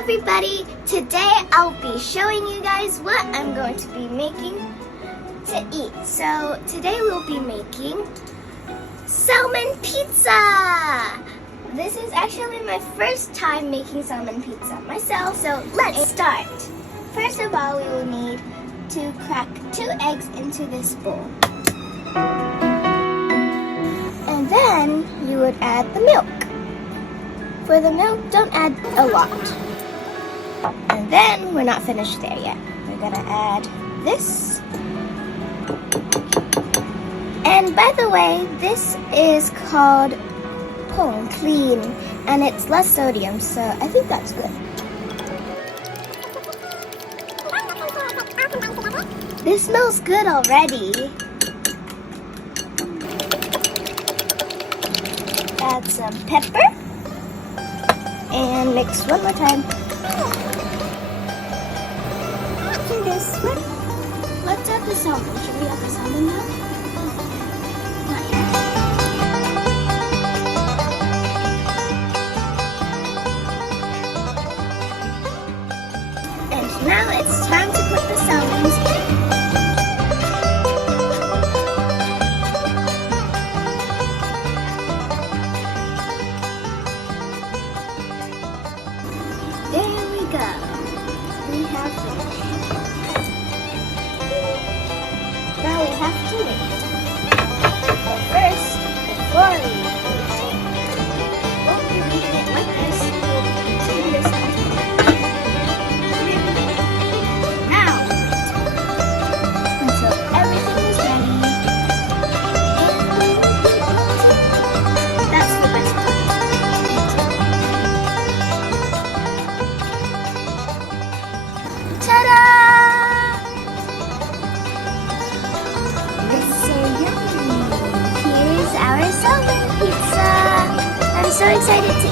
everybody, today I'll be showing you guys what I'm going to be making to eat. So today we'll be making salmon pizza. This is actually my first time making salmon pizza myself, so let's start. First of all, we will need to crack 2 eggs into this bowl. And then you would add the milk. For the milk, don't add a lot. And then we're not finished there yet. We're gonna add this. And by the way, this is called Pong Clean, and it's less sodium, so I think that's good. This smells good already. Add some pepper. And mix one more time. After this one, let's add the salmon. Should we add the salmon now? Not yet. And now it's time to put the salmons in. There we go. We have finished. Now we have to wait. But first, before we won't be leaving it like this, we'll be putting this on. Now until everything is ready. That's the best part. Ta-da! It's so yummy. Here's our salmon pizza. I'm so excited to